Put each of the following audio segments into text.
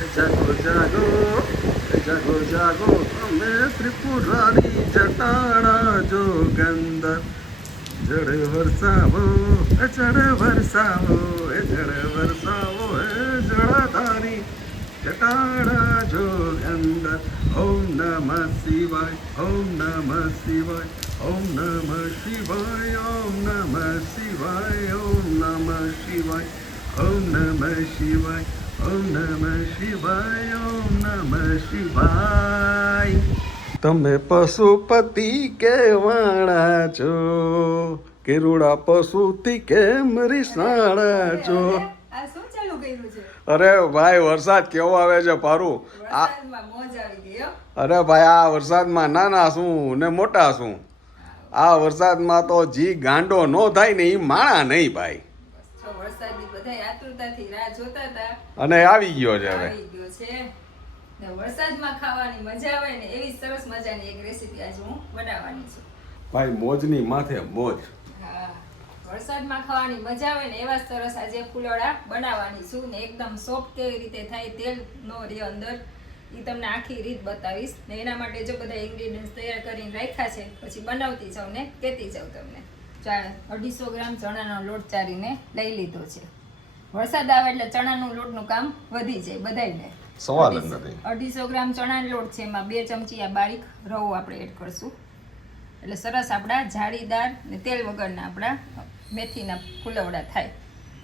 જાગો જાગો જાગો જાગો તમે ત્રિપુરારી જટાણા જોગંદર જળ વરસાવો જળ વરસાવો જળ વરસાવો જળધારી જટાણા જોગંદર ઓમ નમઃ શિવાય ઓમ નમઃ શિવાય ઓમ નમઃ શિવાય ઓમ નમઃ શિવાય ઓમ નમઃ શિવાય ઓમ નમઃ શિવાય ઓમ નમઃ શિવાય ઓમ નમઃ શિવાય તમે પશુપતિ કેવાણા છો કિરુડા પશુથી કેમ રીસાણા છો આ શું ચાલુ કર્યું છે? અરે ભાઈ વરસાદ કેવો આવે છે પારું વરસાદમાં મોજ આવી ગઈ હો. અરે ભાઈ આ વરસાદમાં નાના શું ને મોટા શું આ વરસાદમાં તો જી ગાંડો નો થાય ને એ માણા નહીં ભાઈ બસ જો વરસાદની બધાય આતુરતાથી રાહ જોતા હતા. અને આવી ગયો છે હવે આવી ગયો છે ને વરસાદમાં ખાવાની મજા આવે ને એવી સરસ મજાની એક રેસીપી આજે હું બનાવવાની છું. ભાઈ મોજની માથે મોજ હા, વરસાદમાં ખાવાની મજા આવે ને એવા સરસ આજે ફુલોડા બનાવવાની છું ને એકદમ સોફ્ટ કેવી રીતે થાય તેલ નો રે અંદર એ તમને આખી રીત બતાવીશ ને એના માટે જો બધા ઇન્ગ્રેડિયન્ટ્સ તૈયાર કરીને રાખ્યા છે પછી બનાવતી જાઉં ને કહેતી જાઉં તમને. 250 ગ્રામ ચણાનો લોટ ચારીને લઈ લીધો છે. વરસાદ આવે એટલે ચણાનું લોટનું કામ વધી જાય બધાયને. સવાલ જ નથી. 250 ગ્રામ ચણાનો લોટ છે એમાં 2 ચમચી આ બારીક રવો આપણે એડ કરશું એટલે સરસ આપણા જાળીદાર ને તેલ વગરના આપણા મેથીના ફુલવડા થાય.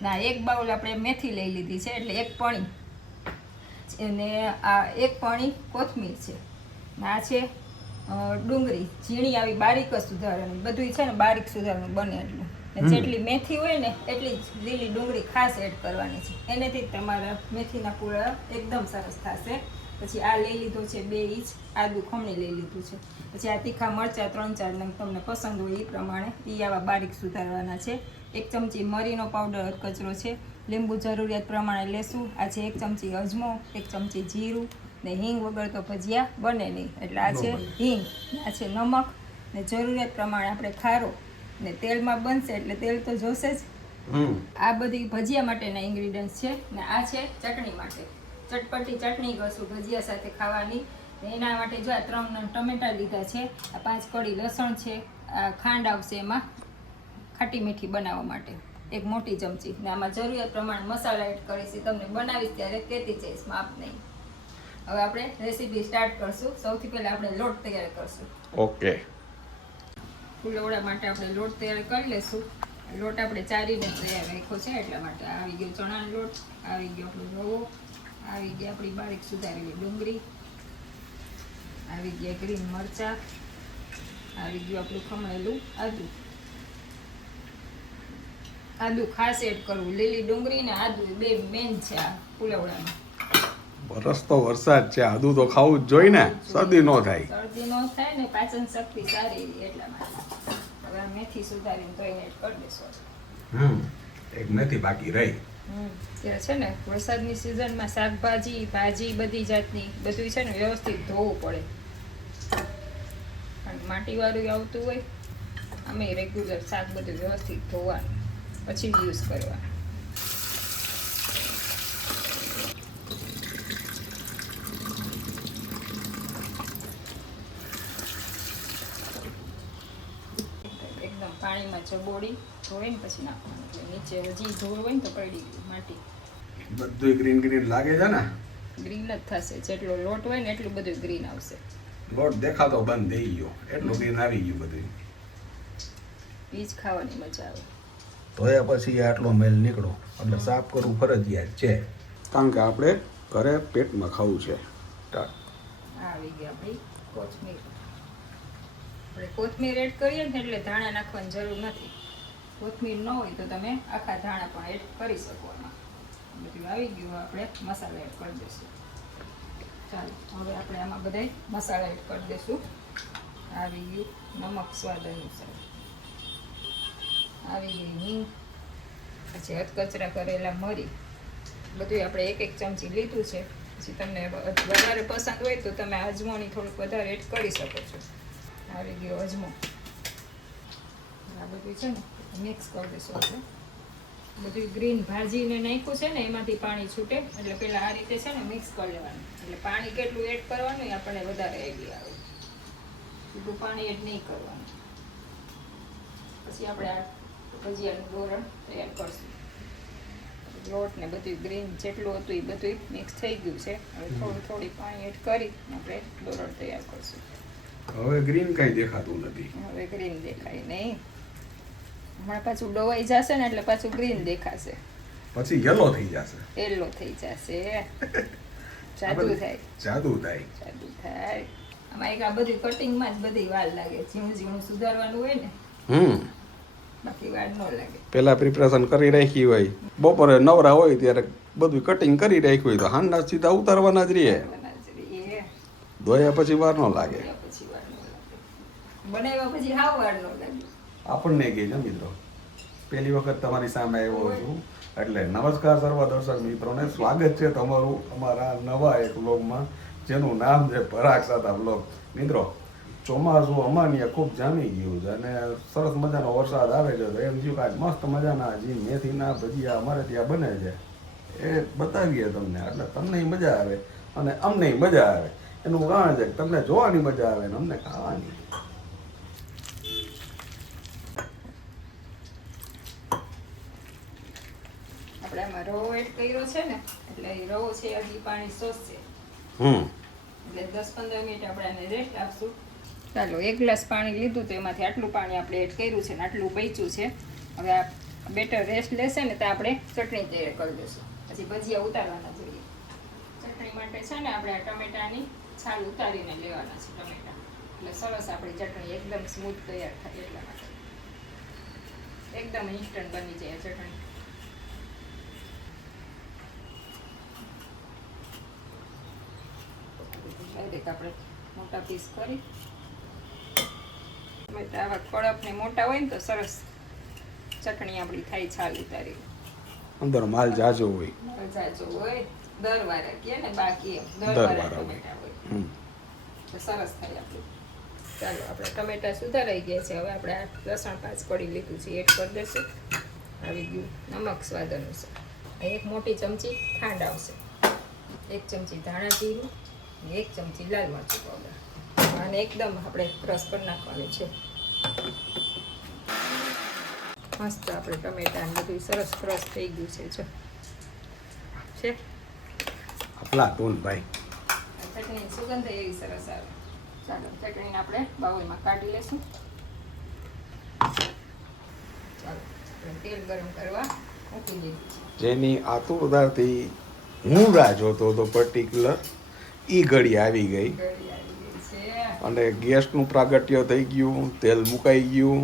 ના એક બાઉલ આપણે મેથી લઈ લીધી છે એટલે એક પણી અને આ એક પણી કોથમીર છે ને આ છે ડુંગળી ઝીણી આવી બારીક જ સુધારવાની બધું છે ને બારીક સુધારવાનું બને એટલું ને જેટલી મેથી હોય ને એટલી જ લીલી ડુંગળી ખાસ એડ કરવાની છે એનેથી જ તમારા મેથીના પૂરા એકદમ સરસ થશે. પછી આ લઈ લીધો છે 2 ઇંચ આદુ ખમણી લઈ લીધું છે. પછી આ તીખા મરચાં 3-4 નંગ તમને પસંદ હોય એ પ્રમાણે એ આવા બારીક સુધારવાના છે. 1 ચમચી મરીનો પાવડર કચરો છે. લીંબુ જરૂરિયાત પ્રમાણે લેશું. આ છે 1 ચમચી અજમો, 1 ચમચી જીરું ને હિંગ વગર તો ભજીયા બને નહીં એટલે આ છે હિંગ, આ છે નમક ને જરૂરિયાત પ્રમાણે આપણે ખારો ને તેલમાં બનશે એટલે તેલ તો જોશે જ. આ બધી ભજીયા માટેના ઇન્ગ્રેડિયન્ટ્સ છે ને આ છે ચટણી માટે ચટપટી ચટણી કરશું ભજીયા સાથે ખાવાની. એના માટે જો આ 3 ટમેટા લીધા છે, આ 5 કળી લસણ છે, આ ખાંડ આવશે એમાં ખાટી મીઠી બનાવવા માટે 1 મોટી ચમચી ને આમાં જરૂરિયાત પ્રમાણે મસાલા એડ કરીશ. તમને બનાવીશ ત્યારે કહેતી જઈશ માપ નહીં. હવે આપણે રેસીપી સ્ટાર્ટ કરશું. સૌથી પહેલા આપણે લોટ તૈયાર કરશું. ઓકે ફુલવડા માટે આપણે લોટ તૈયાર કરી લેશું. લોટ આપણે ચારીને તૈયાર રાખ્યો છે એટલા માટે. આવી ગયો ચણાનો લોટ, આવી ગયો આપણો રવો, આવી ગઈ આપણી બારીક સુધારેલી ડુંગળી, આવી ગયા ગ્રીન મરચાં, આવી ગયું આપણું ખમણેલું આદુ. આદુ ખાસ એડ કરવું. લીલી ડુંગળી ને આદુ બે મેન છે આ ફુલવડામાં. વરસ તો વરસાદ છે આદુ તો ખાવું જ જોઈએ ને શરદી ન થાય. શરદી ન થાય ને પાચન શક્તિ સારી એવી એટલા માટે. હવે આ મેથી સુધારીને તો એને એડ કરી દેશો. એક નથી બાકી રહી. ત્યાં છે ને વરસાદની સિઝનમાં શાકભાજી ભાજી બધી જાતની બધું છે ને વ્યવસ્થિત ધોવું પડે કારણ માટીવાળું આવતું હોય. અમે રેગ્યુલર શાક બધું વ્યવસ્થિત ધોવાનું પછી યુઝ કરવાનું. એકદમ પાણીમાં ચબોડી ધોઈને પછી નાખવાનું એટલે નીચે હજી ધૂળ હોય ને તો પડી ગયું માટી. બધું ગ્રીન ગ્રીન લાગે છે ને. ગ્રીન જ થશે જેટલો લોટ હોય ને એટલું બધું ગ્રીન આવશે. લોટ દેખાતો બંધ થઈ ગયો એટલું ગ્રીન આવી ગયું બધું. પીચ ખાવાની મજા આવે. ધોયા પછી આટલો મેલ નીકળો એટલે સાફ કરવું ફરજિયાત છે કારણ કે આપણે ઘરે પેટમાં ખાવું છે. આવી ગઈ આપણી કોથમીર. આપણે કોથમીર એડ કરીએ ને એટલે ધાણા નાખવાની જરૂર નથી. કોથમીર ન હોય તો તમે આખા ધાણા પણ એડ કરી શકો. એમાં બધું આવી ગયું. આપણે મસાલા એડ કરી દઈશું. ચાલો હવે આપણે આમાં બધાય મસાલા એડ કરી દઈશું. આવી ગયું નમક સ્વાદ અનુસાર, આવી ગઈ હિંગ, પછી અધકચરા કરેલા મરી બધું આપણે 1 ચમચી લીધું છે. પછી તમને વધારે પસંદ હોય તો તમે અજમોની થોડુંક વધારે એડ કરી શકો છો. આવી ગયો અજમો. આ બધું છે ને મિક્સ કરી દઈશું આપણે. બધું ગ્રીન ભાજીને નાખ્યું છે ને એમાંથી પાણી છૂટે એટલે પેલા આ રીતે છે ને મિક્સ કરી લેવાનું એટલે પાણી કેટલું એડ કરવાનું એ આપણને વધારે આઈડિયા આવે એટલું પાણી એડ નહીં કરવાનું પછી આપણે આ ભજીયાનું દોરણ તૈયાર કરશું લોટ ને બધું ગ્રીન જેટલું હતું એ બધું મિક્સ થઈ ગયું છે હવે થોડી પાણી એડ કરી આપણે દોરણ તૈયાર કરશું હવે ગ્રીન કઈ દેખાતું નથી હવે ગ્રીન દેખાય નહીં હમણાં પાછું ડોવાઈ જશે ને એટલે પાછું ગ્રીન દેખાશે પછી યલો થઈ જશે યલો થઈ જશે જાદુ થાય જાદુ થાય આમાં એક આ બધી કટિંગમાં જ બધી વાર લાગે ઝીણું ઝીણું સુધારવાનું હોય ને બાકી વાર ન લાગે પેલા પ્રિપરેશન કરી રાખી હોય બપોરે નવરા હોય ત્યારે બધું કટિંગ કરી રાખ્યું હોય તો હાંડા સીધા ઉતારવાના જ રહીએ ધોયા પછી વાર ન લાગે બનાવ્યા પછી હાવ વાર ન લાગે આપણને કહે છે મિત્રો પહેલી વખત તમારી સામે આવ્યો છું એટલે નમસ્કાર સર્વ દર્શક મિત્રોને સ્વાગત છે તમારું અમારા નવા એક વ્લોગમાં જેનું નામ છે પરાગ સાતા વ્લોગ મિત્રો ચોમાસું અમાનીએ ખૂબ જામી ગયું છે અને સરસ મજાનો વરસાદ આવે છે તો એમ થયું કે આજ મસ્ત મજાના જે મેથીના ભજીયા અમારે ત્યાં બને છે એ બતાવીએ તમને એટલે તમને મજા આવે અને અમને મજા આવે એનું કારણ છે કે તમને જોવાની મજા આવે ને અમને ખાવાની આપણે આમાં રવો એડ કર્યો છે ને એટલે એ રવો છે હજી પાણી શોષશે એટલે 10-15 મિનિટ આપણે આને રેસ્ટ આપશું ચાલો 1 ગ્લાસ પાણી લીધું તો એમાંથી આટલું પાણી આપણે એડ કર્યું છે ને આટલું બચ્યું છે હવે આ બેટર રેસ્ટ લેશે ને તો આપણે ચટણી તૈયાર કરી દઈશું પછી ભજીયા ઉતારવાના જોઈએ ચટણી માટે છે ને આપણે આ ટમેટાની છાલ ઉતારીને લેવાના છે ટમેટા એટલે સરસ આપણી ચટણી એકદમ સ્મૂથ તૈયાર થાય એટલા માટે એકદમ ઇન્સ્ટન્ટ બની જાય ચટણી ડાયરેક્ટ આપણે મોટા પીસ કરી આવા કડક ને મોટા હોય ને તો સરસ ચટણી આપણી થાય છાલ ઉતારી અંદર માલ જાજો હોય જાજો હોય દરવારા કે ને બાકી દરવારા ટમેટા હોય તો સરસ થાય આપણું ચાલો આપણે ટમેટા સુધારાઈ ગયા છે હવે આપણે આ લસણ 5 કળી લીધું છે એડ કરી દઈશું આવી ગયું નમક સ્વાદ અનુસાર એક મોટી ચમચી ખાંડ આવશે 1 ચમચી ધાણા જીરું 1 ચમચી લાલ મરચું પાવડર અને એકદમ આપણે ક્રશ કરી નાખવાનું છે મસ્ત આપણે ટમેટા બધું સરસ ક્રશ થઈ ગયું છે જો છે આપલા ટોન ભાઈ ચટણી સુગંધ એવી સરસ આવે ચાલો ચટણીને આપણે બાઉલમાં કાઢી લેશું ચાલો તેલ ગરમ કરવા મૂકી દીધું જેની આતુરતાથી હું રાહ જોતો હતો પર્ટિક્યુલર ઈ ઘડી આવી ગઈ અને ગેસનું પ્રાગટ્ય થઈ ગયું તેલ મુકાઈ ગયું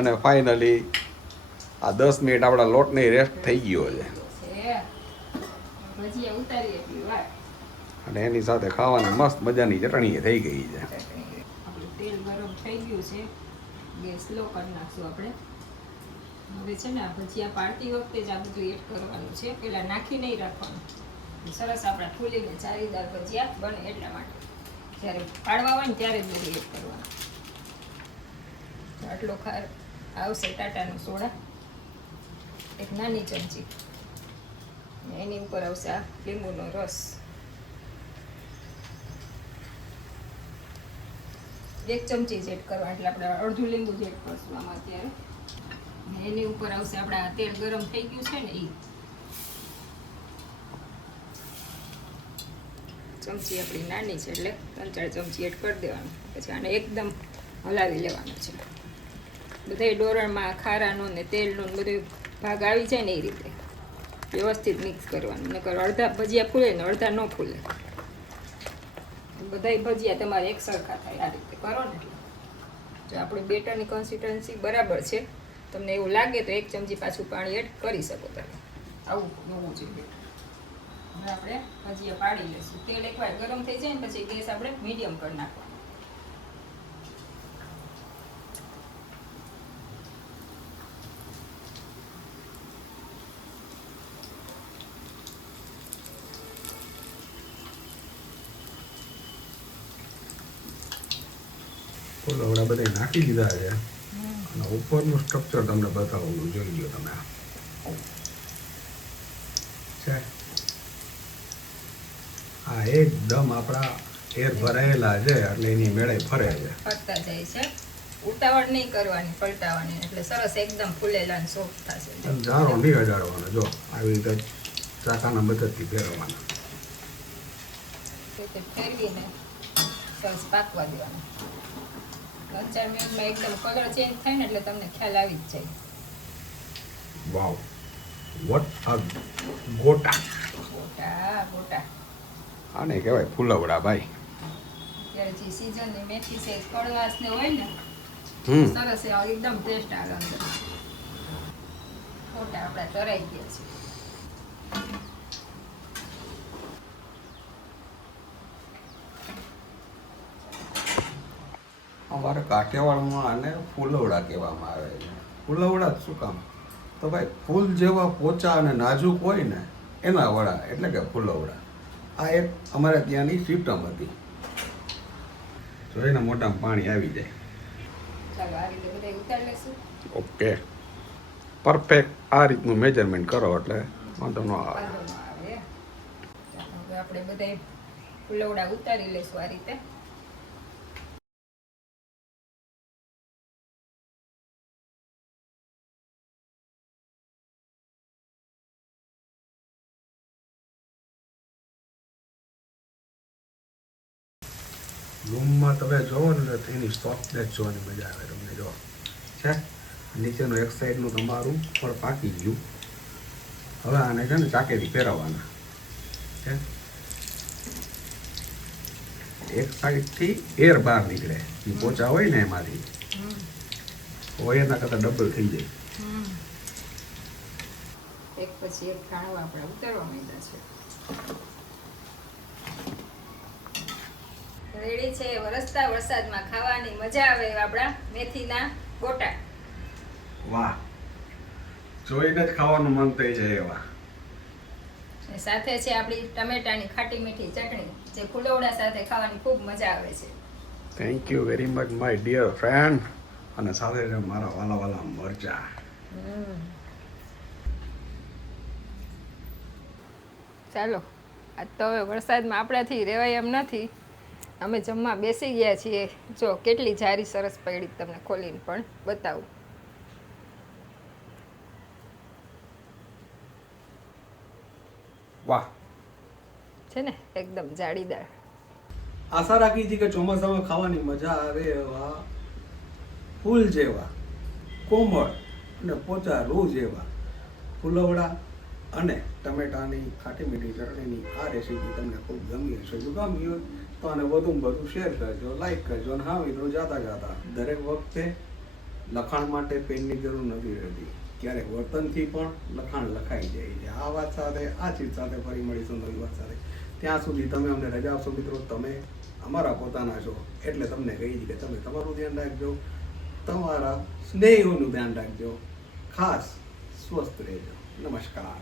અને ફાઇનલી આ 10 મિનિટ આપણા લોટને રેસ્ટ થઈ ગયો છે અને એની સાથે ખાવાની મસ્ત મજાની ચટણી થઈ ગઈ છે તેલ ગરમ થઈ ગયું છે ગેસ સ્લો કરી નાખશું આપણે હવે છે ને આ ભજીયા પાડતી વખતે જ આ બધું એડ કરવાનું છે પેલા નાખી નહીં રાખવાનું સરસ આપણા ફૂલીને ચારીદાર ભજીયા બને એટલા માટે જ્યારે પાડવા હોય ને ત્યારે જ બધું એડ કરવાનું આટલો ખાર આવશે ટાટાનો સોડા એક નાની ચમચી એની ઉપર આવશે આ લીંબુનો રસ 1 ચમચી જ એડ કરવા એટલે આપણે અડધું લીંબુ જ એડ કરશું આમાં અત્યારે એની ઉપર આવશે આપણા તેલ ગરમ થઈ ગયું છે ને એ ચમચી આપણી નાની છે એટલે 3-4 ચમચી એડ કરી દેવાનું પછી આને એકદમ હલાવી લેવાનું છે બધા ડોરણમાં ખારાનો ને તેલનો બધું ભાગ આવી જાય ને એ રીતે વ્યવસ્થિત મિક્સ કરવાનું નકર અડધા ભજીયા ફૂલે ને અડધા ન ફૂલે બધા ભજીયા તમારે એક સરખા થાય આ રીતે કરો ને જો આપણે બેટરની કન્સિસ્ટન્સી બરાબર છે તમને એવું લાગે તો 1 ચમચી પાછું પાણી એડ કરી શકો તમે આવું હોવું જોઈએ હવે આપણે ભજીયા પાડી લઈશું તેલ એકવાર ગરમ થઈ જાય ને પછી ગેસ આપણે મીડિયમ કરી નાખવાનો ફૂલવડા બધા નાખી દીધા છે અને ઉપરનું સ્ટ્રક્ચર તમને બતાવવાનું જોઈ લો તમે છે આ એકદમ આપણા એર ભરાયેલા છે એટલે એની મેળે ફરે છે. ફરતા જાય છે. ઉતાવળ નહીં કરવાની, પલટાવાની, એટલે સરસ એકદમ ફૂલેલા અને સોફ્ટ થશે. અને જારો નહીં અજાડવાનો, જો આવી રીતે ચાકાના મદદથી ફેરવવાના. રીતે ફેરવીને સરસ પાકવા દેવાના. 3-4 મિનિટમાં એકદમ કલર ચેન્જ થાય ને એટલે તમને ખ્યાલ આવી જ જાય. વાવ, વોટ અ ગોટા. ગોટા ગોટા. આને કહેવાય ફૂલવડા ભાઈ. ત્યારે જે સિઝનની મેથી છે કડવાશ ને હોય ને સરસ એકદમ ટેસ્ટ આવે અંદર. ગોટા આપણા તરાઈ ગયા છે. અમારે કાઠિયાવાડમાં આને ફૂલવડા કહેવામાં આવે છે. ફૂલવડા જ શું કામ? તો ભાઈ ફૂલ જેવા પોચા અને નાજુક હોય ને એના વડા એટલે કે ફૂલવડા. આ એક અમારે ત્યાંની સિસ્ટમ હતી. જોઈને મોઢામાં પાણી આવી જાય. ચાલો આ રીતે બધા ઉતારી લેશું. ઓકે, પરફેક્ટ આ રીતનું મેજરમેન્ટ કરો એટલે વાંધો ન આવે. વાંધો ન આવે. ચાલો હવે આપણે બધા ફૂલવડા ઉતારી લેશું આ રીતે. લૂમમાં તમે જોવો ને તો એની સોફ્ટનેસ જોવાની મજા આવે તમને. જો છે નીચેનું એક સાઈડનું તમારું પણ પાકી ગયું. હવે આને છે ને ચાકેથી ફેરવવાના છે. એક સાઈડથી એર બહાર નીકળે, એ પોચા હોય ને એમાંથી હોય એના કરતાં ડબલ થઈ જાય. એક પછી એક ખાણવા આપણે ઉતારવા માંડ્યા છે. રેડી છે વરસતા વરસાદમાં ખાવાની મજા આવે એવા આપણા મેથીના ગોટા. વાહ, જોઈને જ ખાવાનું મન થઈ જાય એવા. અને સાથે છે આપણી ટમેટાની ખાટી મીઠી ચટણી, જે ફૂલવડા સાથે ખાવાની ખૂબ મજા આવે છે. Thank you very much my dear friend. અને સાથે છે મારા વાલા વાલા મરચા. ચાલો, આજ તો હવે વરસાદમાં આપણાથી રહેવાય એમ નથી. અમે જમવા બેસી ગયા છીએ. જો કેટલી જારી સરસ પડી, તમને ખોલીને પણ બતાવું. વાહ, છે ને એકદમ જાળીદાર. આશા રાખી હતી કે ચોમાસામાં ખાવાની મજા આવે એવા ફૂલ જેવા કોમળ અને પોચા રૂ જેવા ફૂલવડા અને ટમેટાની ખાટી મીઠી ચટણીની આ રેસીપી તમને ખૂબ ગમી હશે. જો ગમી હોય તો આને વધુમાં વધુ શેર કરજો, લાઈક કરજો અને હા મિત્રો જાતા જાતા દરેક વખતે લખાણ માટે પેનની જરૂર નથી રહેતી. ક્યારેક વર્તનથી પણ લખાણ લખાઈ જાય છે. આ વાત સાથે આ ચીજ સાથે ફરી મળીશું નવી વાત સાથે. ત્યાં સુધી તમે અમને રજા આપશો મિત્રો. તમે અમારા પોતાના છો એટલે તમને કહી દીધી કે તમે તમારું ધ્યાન રાખજો, તમારા સ્નેહીઓનું ધ્યાન રાખજો, ખાસ સ્વસ્થ રહેજો. નમસ્કાર.